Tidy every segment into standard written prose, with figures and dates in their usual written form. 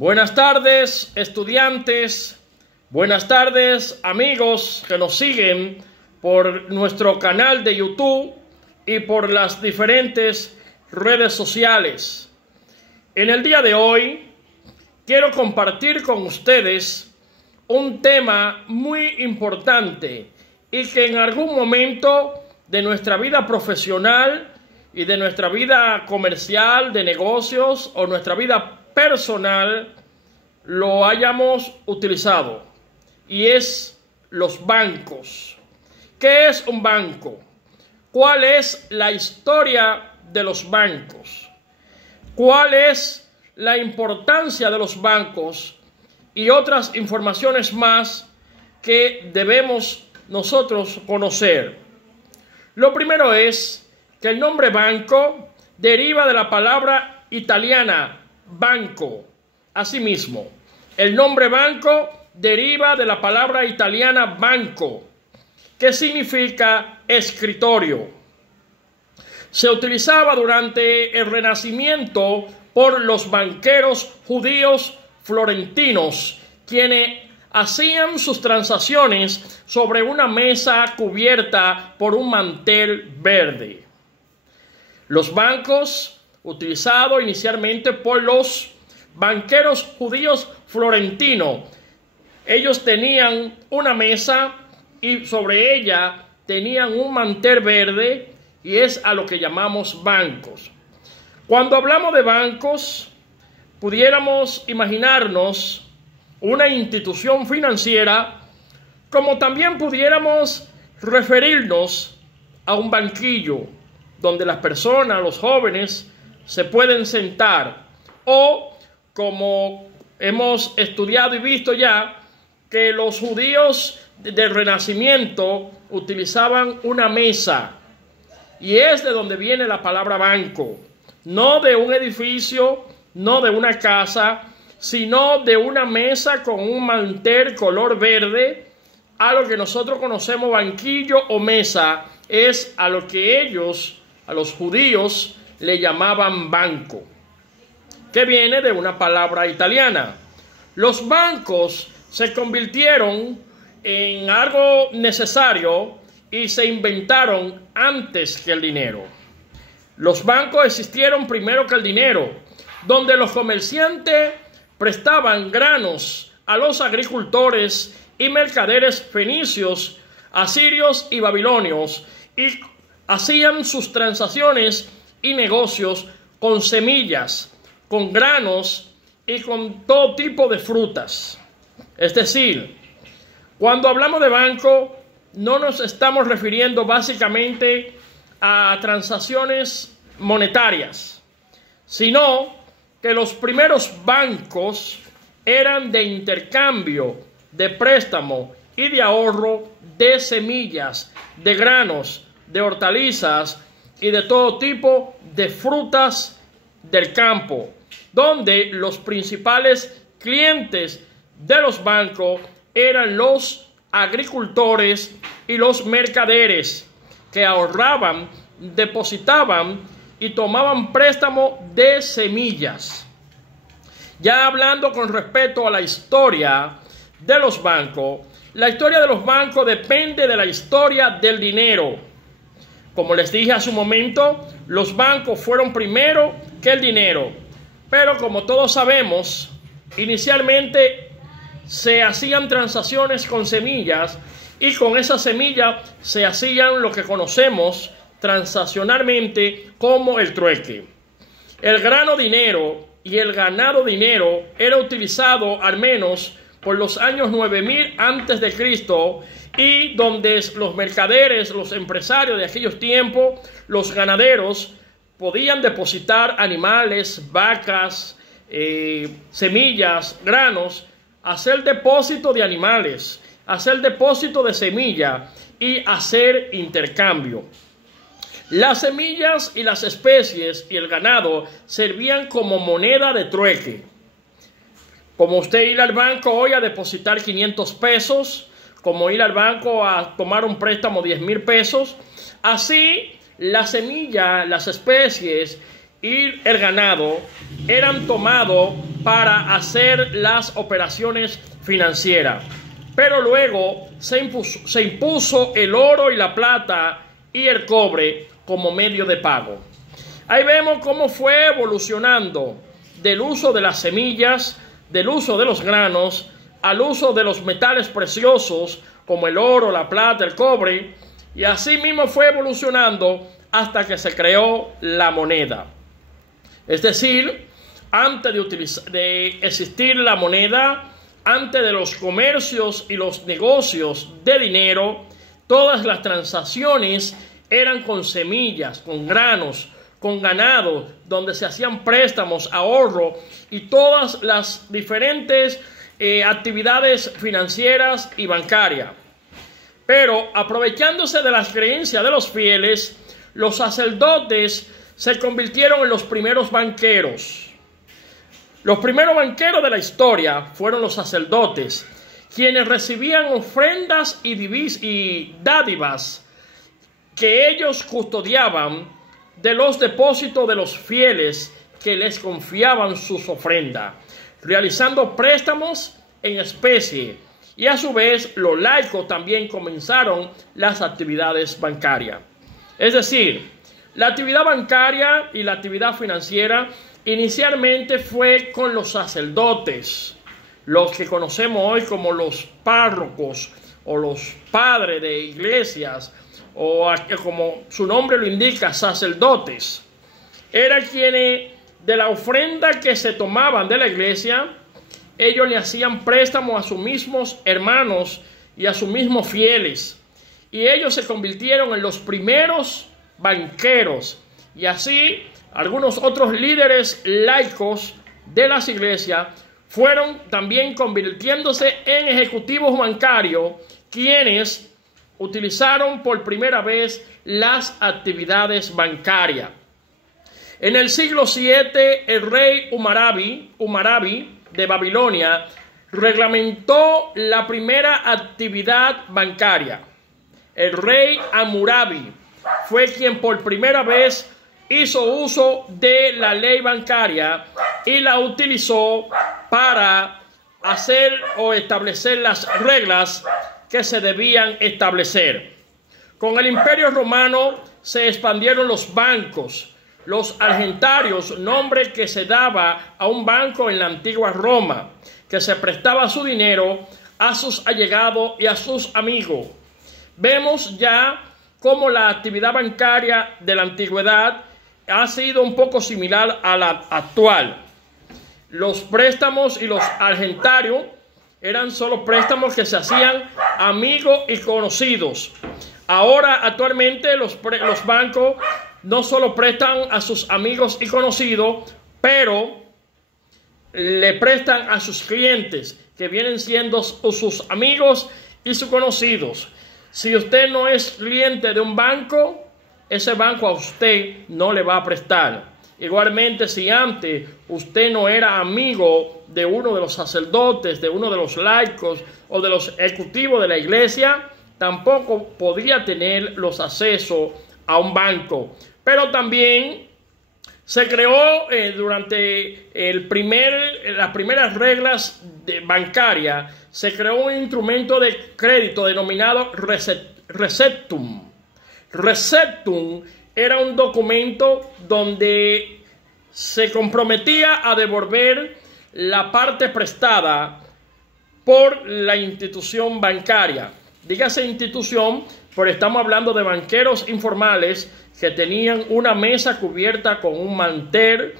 Buenas tardes, estudiantes. Buenas tardes, amigos que nos siguen por nuestro canal de YouTube y por las diferentes redes sociales. En el día de hoy quiero compartir con ustedes un tema muy importante y que en algún momento de nuestra vida profesional y de nuestra vida comercial, de negocios o nuestra vida personal lo hayamos utilizado, y es los bancos. ¿Qué es un banco? ¿Cuál es la historia de los bancos? ¿Cuál es la importancia de los bancos? Y otras informaciones más que debemos nosotros conocer. Lo primero es que el nombre banco deriva de la palabra italiana banco. Asimismo, el nombre banco deriva de la palabra italiana banco, que significa escritorio. Se utilizaba durante el Renacimiento por los banqueros judíos florentinos, quienes hacían sus transacciones sobre una mesa cubierta por un mantel verde. Los bancos, utilizados inicialmente por los banqueros judíos florentinos, ellos tenían una mesa y sobre ella tenían un mantel verde, y es a lo que llamamos bancos. Cuando hablamos de bancos, pudiéramos imaginarnos una institución financiera, como también pudiéramos referirnos a un banquillo donde las personas, los jóvenes, se pueden sentar, o como hemos estudiado y visto ya, que los judíos del Renacimiento utilizaban una mesa, y es de donde viene la palabra banco, no de un edificio, no de una casa, sino de una mesa con un mantel color verde. A lo que nosotros conocemos banquillo o mesa es a lo que ellos, a los judíos, le llamaban banco, que viene de una palabra italiana. Los bancos se convirtieron en algo necesario y se inventaron antes que el dinero. Los bancos existieron primero que el dinero, donde los comerciantes prestaban granos a los agricultores y mercaderes fenicios, asirios y babilonios, y hacían sus transacciones y negocios con semillas, con granos y con todo tipo de frutas. Es decir, cuando hablamos de banco, no nos estamos refiriendo básicamente a transacciones monetarias, sino que los primeros bancos eran de intercambio, de préstamo y de ahorro de semillas, de granos, de hortalizas y de todo tipo de frutas del campo, donde los principales clientes de los bancos eran los agricultores y los mercaderes, que ahorraban, depositaban y tomaban préstamo de semillas. Ya hablando con respecto a la historia de los bancos, la historia de los bancos depende de la historia del dinero. Como les dije hace un momento, los bancos fueron primero que el dinero, pero como todos sabemos, inicialmente se hacían transacciones con semillas, y con esas semillas se hacían lo que conocemos transaccionalmente como el trueque. El grano dinero y el ganado dinero era utilizado al menos por los años 9000 antes de Cristo, y donde los mercaderes, los empresarios de aquellos tiempos, los ganaderos, podían depositar animales, vacas, semillas, granos, hacer depósito de animales, hacer depósito de semilla y hacer intercambio. Las semillas y las especies y el ganado servían como moneda de trueque. Como usted ir al banco hoy a depositar 500 pesos, como ir al banco a tomar un préstamo 10,000 pesos, así la semilla, las especies y el ganado eran tomados para hacer las operaciones financieras. Pero luego se impuso el oro y la plata y el cobre como medio de pago. Ahí vemos cómo fue evolucionando del uso de las semillas, del uso de los granos, al uso de los metales preciosos como el oro, la plata, el cobre, y así mismo fue evolucionando hasta que se creó la moneda. Es decir, antes de existir la moneda, antes de los comercios y los negocios de dinero, todas las transacciones eran con semillas, con granos, con ganado, donde se hacían préstamos, ahorro y todas las diferentes actividades financieras y bancarias. Pero aprovechándose de las creencias de los fieles, los sacerdotes se convirtieron en los primeros banqueros. Los primeros banqueros de la historia fueron los sacerdotes, quienes recibían ofrendas y dádivas que ellos custodiaban de los depósitos de los fieles que les confiaban sus ofrendas, realizando préstamos en especie, y a su vez los laicos también comenzaron las actividades bancarias. Es decir, la actividad bancaria y la actividad financiera inicialmente fue con los sacerdotes, los que conocemos hoy como los párrocos o los padres de iglesias, o como su nombre lo indica, sacerdotes. Eran quienes de la ofrenda que se tomaban de la iglesia, ellos le hacían préstamos a sus mismos hermanos y a sus mismos fieles. Y ellos se convirtieron en los primeros banqueros. Y así algunos otros líderes laicos de las iglesias fueron también convirtiéndose en ejecutivos bancarios, quienes utilizaron por primera vez las actividades bancarias. En el siglo VII, el rey Humarabi de Babilonia reglamentó la primera actividad bancaria. El rey Hammurabi fue quien por primera vez hizo uso de la ley bancaria y la utilizó para hacer o establecer las reglas que se debían establecer. Con el Imperio Romano se expandieron los bancos, los argentarios, nombre que se daba a un banco en la antigua Roma, que se prestaba su dinero a sus allegados y a sus amigos. Vemos ya cómo la actividad bancaria de la antigüedad ha sido un poco similar a la actual. Los préstamos y los argentarios eran solo préstamos que se hacían amigos y conocidos. Ahora, actualmente, los bancos no solo prestan a sus amigos y conocidos, pero le prestan a sus clientes, que vienen siendo sus amigos y sus conocidos. Si usted no es cliente de un banco, ese banco a usted no le va a prestar. Igualmente, si antes usted no era amigo de uno de los sacerdotes, de uno de los laicos o de los ejecutivos de la iglesia, tampoco podía tener los accesos a un banco. Pero también se creó durante las primeras reglas bancarias, se creó un instrumento de crédito denominado receptum. Receptum era un documento donde se comprometía a devolver la parte prestada por la institución bancaria. Dígase institución, pero estamos hablando de banqueros informales que tenían una mesa cubierta con un mantel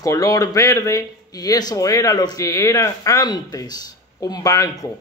color verde, y eso era lo que era antes un banco.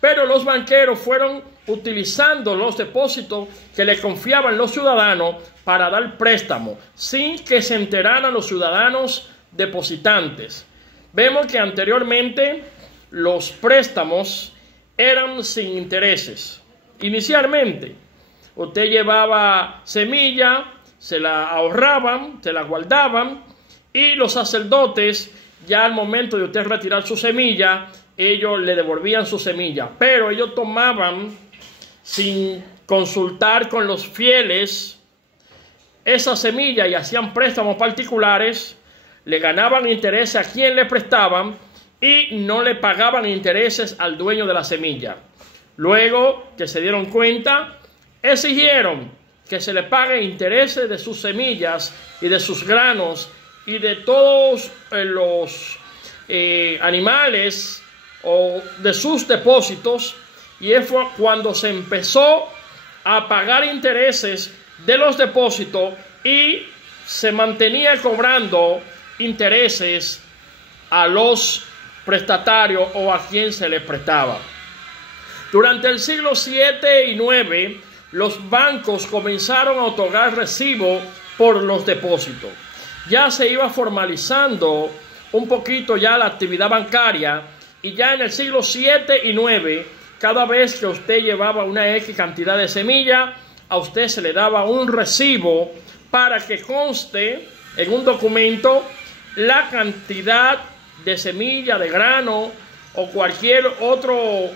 Pero los banqueros fueron utilizando los depósitos que le confiaban los ciudadanos para dar préstamo, sin que se enteraran los ciudadanos depositantes. Vemos que anteriormente los préstamos eran sin intereses. Inicialmente, usted llevaba semilla, se la ahorraban, se la guardaban, y los sacerdotes, ya al momento de usted retirar su semilla, ellos le devolvían su semilla, pero ellos tomaban, sin consultar con los fieles, esa semilla y hacían préstamos particulares, le ganaban intereses a quien le prestaban y no le pagaban intereses al dueño de la semilla. Luego que se dieron cuenta, exigieron que se le paguen intereses de sus semillas y de sus granos y de todos los animales o de sus depósitos, y fue cuando se empezó a pagar intereses de los depósitos y se mantenía cobrando intereses a los prestatarios o a quien se le prestaba. Durante el siglo 7 y 9, los bancos comenzaron a otorgar recibo por los depósitos. Ya se iba formalizando un poquito ya la actividad bancaria, y ya en el siglo 7 y 9, cada vez que usted llevaba una X cantidad de semilla, a usted se le daba un recibo para que conste en un documento la cantidad de semilla, de grano o cualquier otro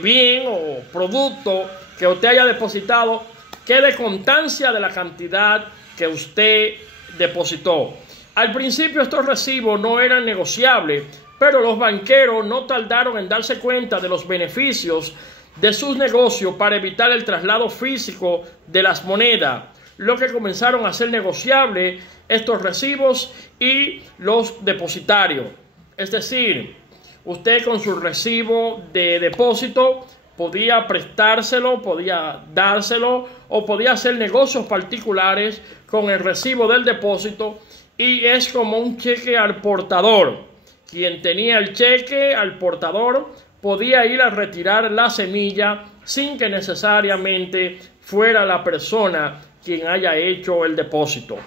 bien o producto que usted haya depositado, quede constancia de la cantidad que usted depositó. Al principio estos recibos no eran negociables, pero los banqueros no tardaron en darse cuenta de los beneficios de sus negocios para evitar el traslado físico de las monedas, lo que comenzaron a hacer negociables estos recibos y los depositarios. Es decir, usted con su recibo de depósito podía prestárselo, podía dárselo o podía hacer negocios particulares con el recibo del depósito, y es como un cheque al portador. Quien tenía el cheque al portador podía ir a retirar la semilla sin que necesariamente fuera la persona quien haya hecho el depósito.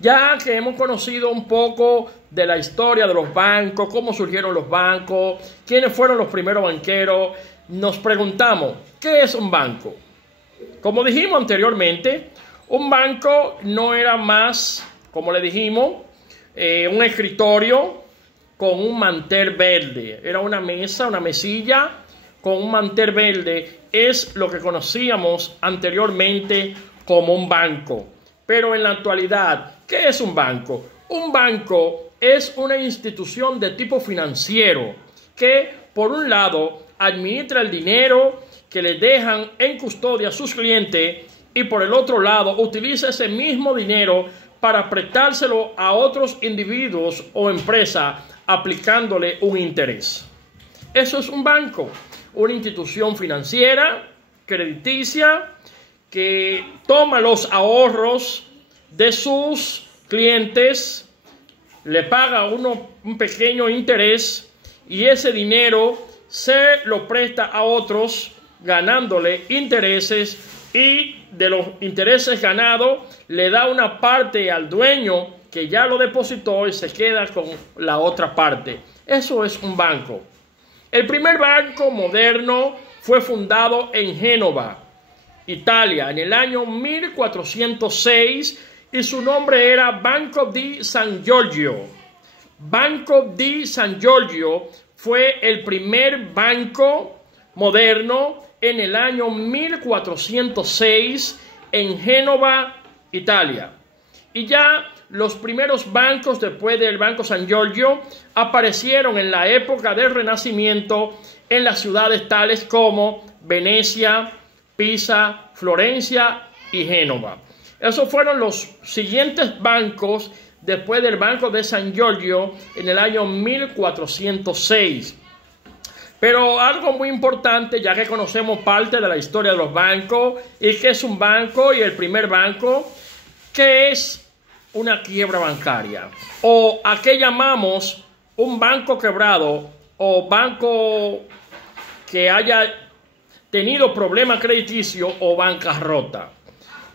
Ya que hemos conocido un poco de la historia de los bancos, cómo surgieron los bancos, quiénes fueron los primeros banqueros, nos preguntamos, ¿qué es un banco? Como dijimos anteriormente, un banco no era más, como le dijimos, un escritorio con un mantel verde. Era una mesa, una mesilla con un mantel verde. Es lo que conocíamos anteriormente como un banco. Pero en la actualidad, ¿qué es un banco? Un banco es una institución de tipo financiero que, por un lado, administra el dinero que le dejan en custodia a sus clientes, y por el otro lado, utiliza ese mismo dinero para prestárselo a otros individuos o empresas, aplicándole un interés. Eso es un banco, una institución financiera, crediticia, que toma los ahorros de sus clientes, le paga un pequeño interés, y ese dinero se lo presta a otros, ganándole intereses, y de los intereses ganados le da una parte al dueño que ya lo depositó y se queda con la otra parte. Eso es un banco. El primer banco moderno fue fundado en Génova, Italia, en el año 1406, y su nombre era Banco di San Giorgio. Banco di San Giorgio fue el primer banco moderno en el año 1406 en Génova, Italia. Y ya los primeros bancos después del Banco San Giorgio aparecieron en la época del Renacimiento en las ciudades tales como Venecia, Pisa, Florencia y Génova. Esos fueron los siguientes bancos después del Banco de San Giorgio en el año 1406. Pero algo muy importante, ya que conocemos parte de la historia de los bancos y qué es un banco y el primer banco, ¿qué es una quiebra bancaria? O a qué llamamos un banco quebrado o banco que haya tenido problemas crediticios o bancarrota.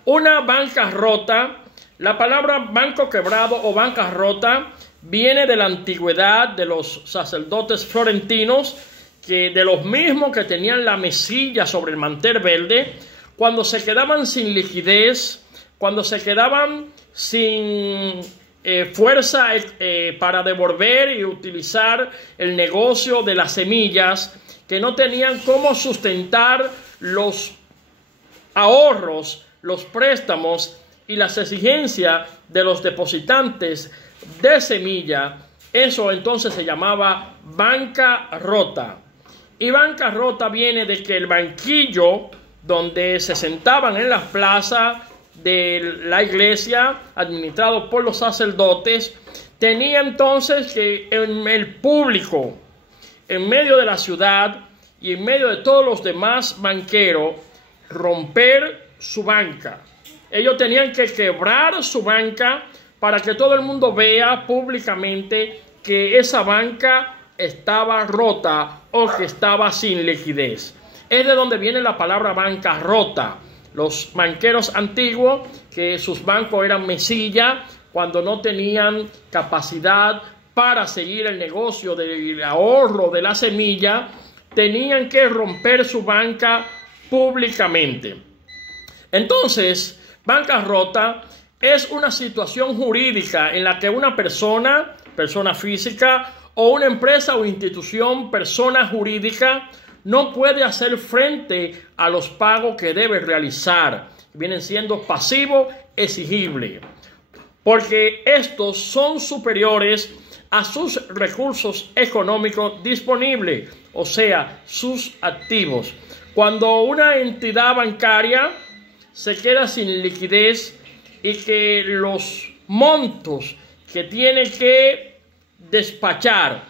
Una bancarrota, la palabra banco quebrado o bancarrota viene de la antigüedad de los sacerdotes florentinos, que de los mismos que tenían la mesilla sobre el mantel verde, cuando se quedaban sin liquidez, cuando se quedaban sin fuerza para devolver y utilizar el negocio de las semillas, que no tenían cómo sustentar los ahorros, los préstamos y las exigencias de los depositantes de semilla, eso entonces se llamaba bancarrota. Y bancarrota viene de que el banquillo donde se sentaban en las plazas de la iglesia, administrado por los sacerdotes, tenía entonces que en el público, en medio de la ciudad y en medio de todos los demás banqueros, romper su banca. Ellos tenían que quebrar su banca para que todo el mundo vea públicamente que esa banca estaba rota o que estaba sin liquidez. Es de donde viene la palabra bancarrota. Los banqueros antiguos, que sus bancos eran mesilla, cuando no tenían capacidad para seguir el negocio del ahorro de la semilla, tenían que romper su banca públicamente. Entonces, bancarrota es una situación jurídica en la que una persona física, o una empresa o institución, persona jurídica, no puede hacer frente a los pagos que debe realizar. Vienen siendo pasivos exigibles, porque estos son superiores a sus recursos económicos disponibles, o sea, sus activos. Cuando una entidad bancaria se queda sin liquidez y que los montos que tiene que despachar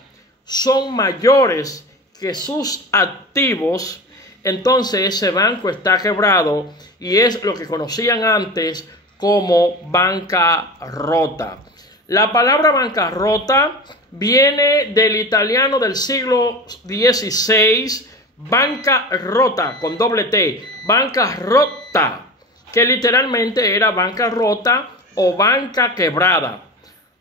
son mayores que sus activos, entonces ese banco está quebrado y es lo que conocían antes como bancarrota. La palabra bancarrota viene del italiano del siglo XVI, bancarrota con doble T, bancarrota, que literalmente era bancarrota o banca quebrada.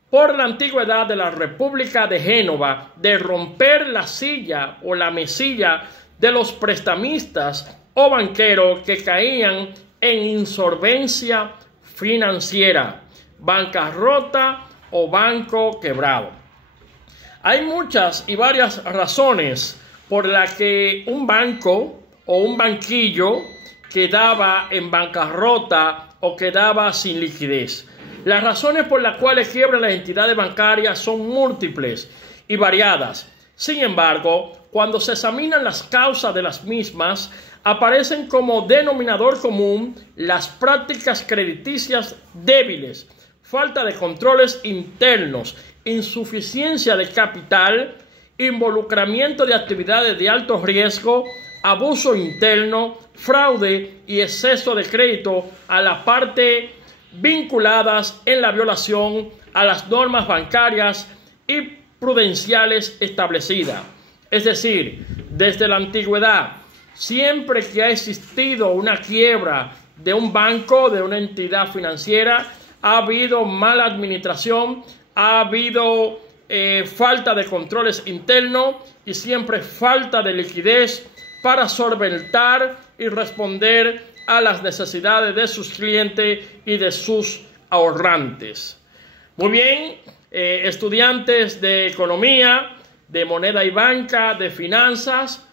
Por la antigüedad de la República de Génova, de romper la silla o la mesilla de los prestamistas o banqueros que caían en insolvencia financiera, bancarrota o banco quebrado. Hay muchas y varias razones por las que un banco o un banquillo quedaba en bancarrota o quedaba sin liquidez. Las razones por las cuales quiebran las entidades bancarias son múltiples y variadas. Sin embargo, cuando se examinan las causas de las mismas, aparecen como denominador común las prácticas crediticias débiles, falta de controles internos, insuficiencia de capital, involucramiento de actividades de alto riesgo, abuso interno, fraude y exceso de crédito a la parte vinculadas en la violación a las normas bancarias y prudenciales establecidas. Es decir, desde la antigüedad, siempre que ha existido una quiebra de un banco, de una entidad financiera, ha habido mala administración, ha habido falta de controles internos y siempre falta de liquidez para solventar y responder a las necesidades de sus clientes y de sus ahorrantes. Muy bien, estudiantes de economía, de moneda y banca, de finanzas,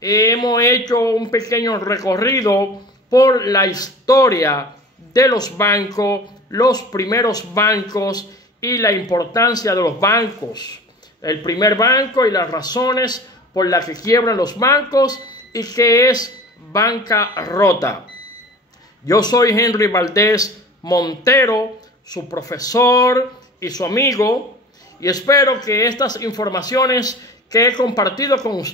hemos hecho un pequeño recorrido por la historia de los bancos, los primeros bancos y la importancia de los bancos. El primer banco y las razones por las que quiebran los bancos y qué es bancarrota. Yo soy Henry Valdés Montero, su profesor y su amigo, y espero que estas informaciones que he compartido con ustedes